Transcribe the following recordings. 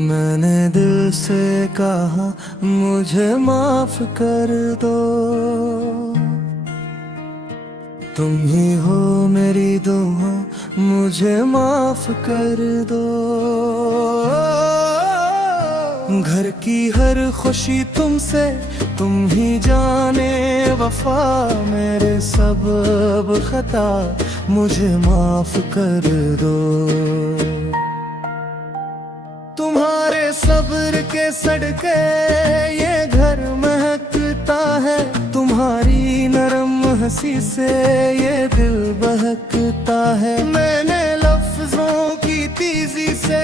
मैंने दिल से कहा मुझे माफ कर दो। तुम ही हो मेरी दुआ, मुझे माफ कर दो। घर की हर खुशी तुमसे, तुम ही जाने वफा। मेरे सब खता मुझे माफ कर दो। तुम्हारे सब्र के सदके ये घर महकता है। तुम्हारी नरम हंसी से ये दिल बहकता है। मैंने लफ्जों की तेजी से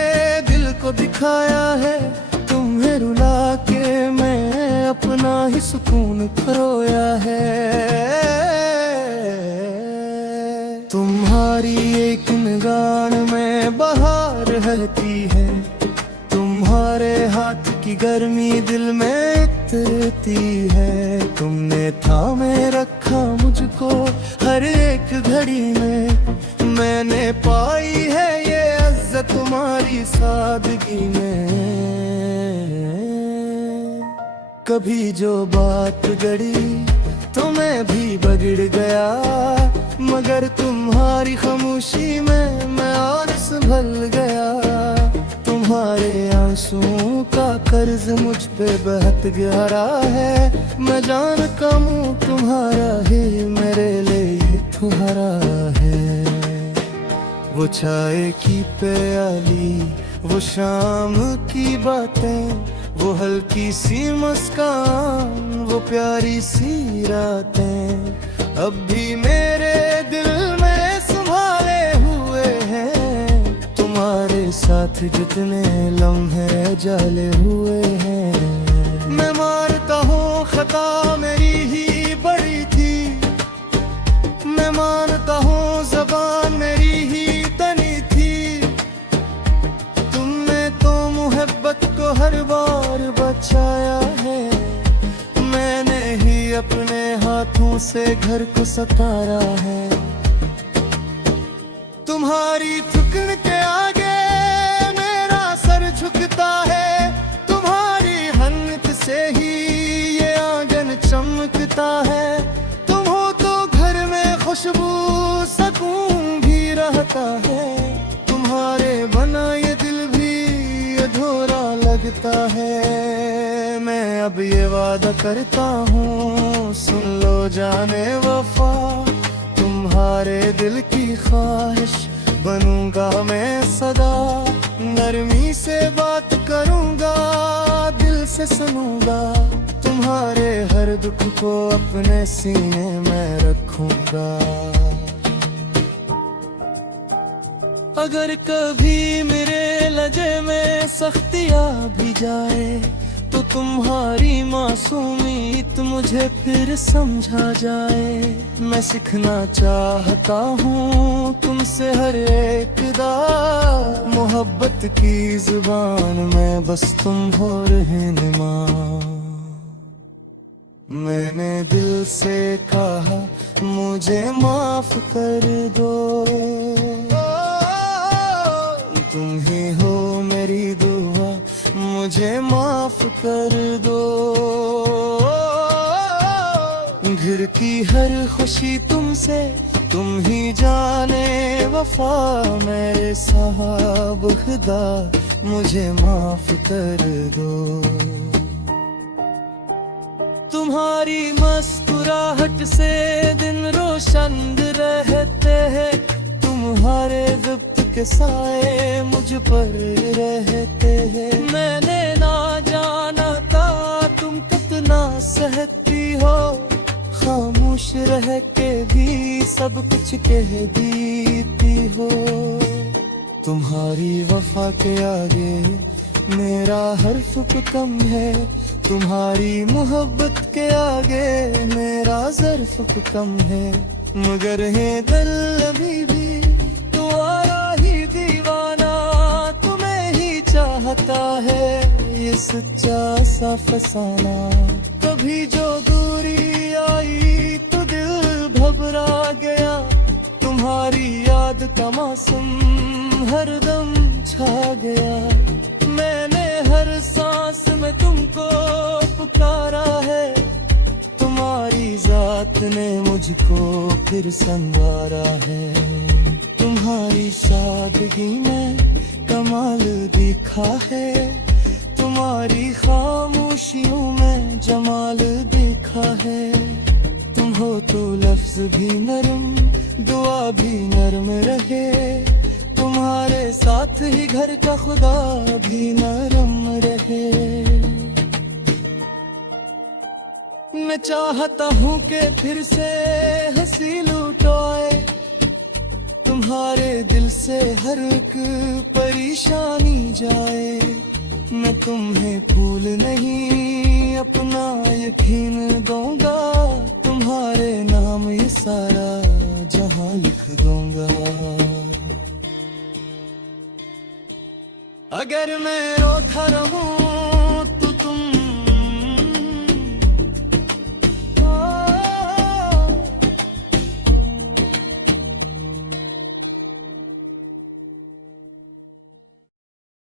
दिल को दिखाया है। तुम्हें रुला के मैं अपना ही सुकून खोया है। तुम्हारी एक निगाह में बहार रहती है। तुम्हारे हाथ की गर्मी दिल में उतरती है। तुमने थामे रखा मुझको हर एक घड़ी में। मैंने पाई है ये इज्जत तुम्हारी सादगी में। कभी जो बात गड़ी तो मैं भी बिगड़ गया, मगर तुम्हारी खामोशी में मैं और संभल गया। तुम्हारे आंसुओं का कर्ज मुझ पे बहुत गहरा है। मैं जानता हूँ तुम्हारा ही मेरे लिए तुम्हारा है। वो चाय की प्याली, वो शाम की बातें, वो हल्की सी मुस्कान, वो प्यारी सी रातें अब भी मेरे दिल में संभाले हुए हैं। तुम्हारे साथ जितने लम्हे जाले हुए हैं। मैं मारता हूँ खता मेरी ही बड़ी थी। मैं मानता हूँ ज़बान मेरी ही तनी थी। तुमने तो मोहब्बत को हर बार बचाया है। मैंने ही अपने हाथों से घर को सतारा है। तुम्हारी थुकन के आगे मेरा सर झुकता है। तुम्हारी हन्नत से ही ये आंगन चमकता है। तुम हो तो घर में खुशबू सुकून भी रहता है। तुम्हारे बना ये दिल भी अधूरा लगता है। मैं अब ये वादा करता हूँ, सुन लो जाने वफा। तुम्हारे दिल की ख्वाहिश बनूंगा मैं सदा। नरमी से बात करूंगा, दिल से सुनूंगा। तुम्हारे हर दुख को अपने सीने में रखूंगा। अगर कभी मेरे लजे में सख्तियाँ भी जाए तो तुम्हारी मासूमियत मुझे फिर समझा जाए। मैं सीखना चाहता हूँ तुमसे हर एक दा मोहब्बत की जुबान में बस तुम हो रहनुमा। मैंने दिल से कहा मुझे माफ कर दो। तुम ही हो मेरी दुआ, मुझे माफ कर दो। घर की हर खुशी तुमसे, तुम ही जाने वफा। मेरे साहब खुदा मुझे माफ कर दो। तुम्हारी मुस्कुराहट से दिन रोशन रहते हैं। तुम्हारे ज़ब्त के साए मुझ पर रहते हैं। मैंने ना जाना था तुम कितना सहती हो। खामोश रह के भी सब कुछ कह देती हो। तुम्हारी वफा के आगे मेरा हर्फ कम है। तुम्हारी मोहब्बत के आगे मेरा ज़र्फ कम है। मगर है दिल अभी भी तुम्हारा ही दीवाना। तुम्हें ही चाहता है ये सच्चा सा फसाना। कभी जो दूरी आई तो दिल घबरा गया। तुम्हारी याद का मौसम हरदम छा गया। मैंने में तुमको पुकारा है, तुम्हारी जात ने मुझको फिर संवारा है। तुम्हारी सादगी में कमाल दिखा है, तुम्हारी खामोशियों में जमाल देखा है। तुम हो तो लफ्ज भी नरम, दुआ भी नरम रहे, तुम्हारे साथ ही घर का खुदा भी नरम रहे। मैं चाहता हूँ कि फिर से हंसी लूट आए, तुम्हारे दिल से हर एक परेशानी जाए। मैं तुम्हें भूल नहीं अपना यकीन दूंगा, तुम्हारे नाम ये सारा जहां लिख दूंगा। अगर मैं रोता रहूं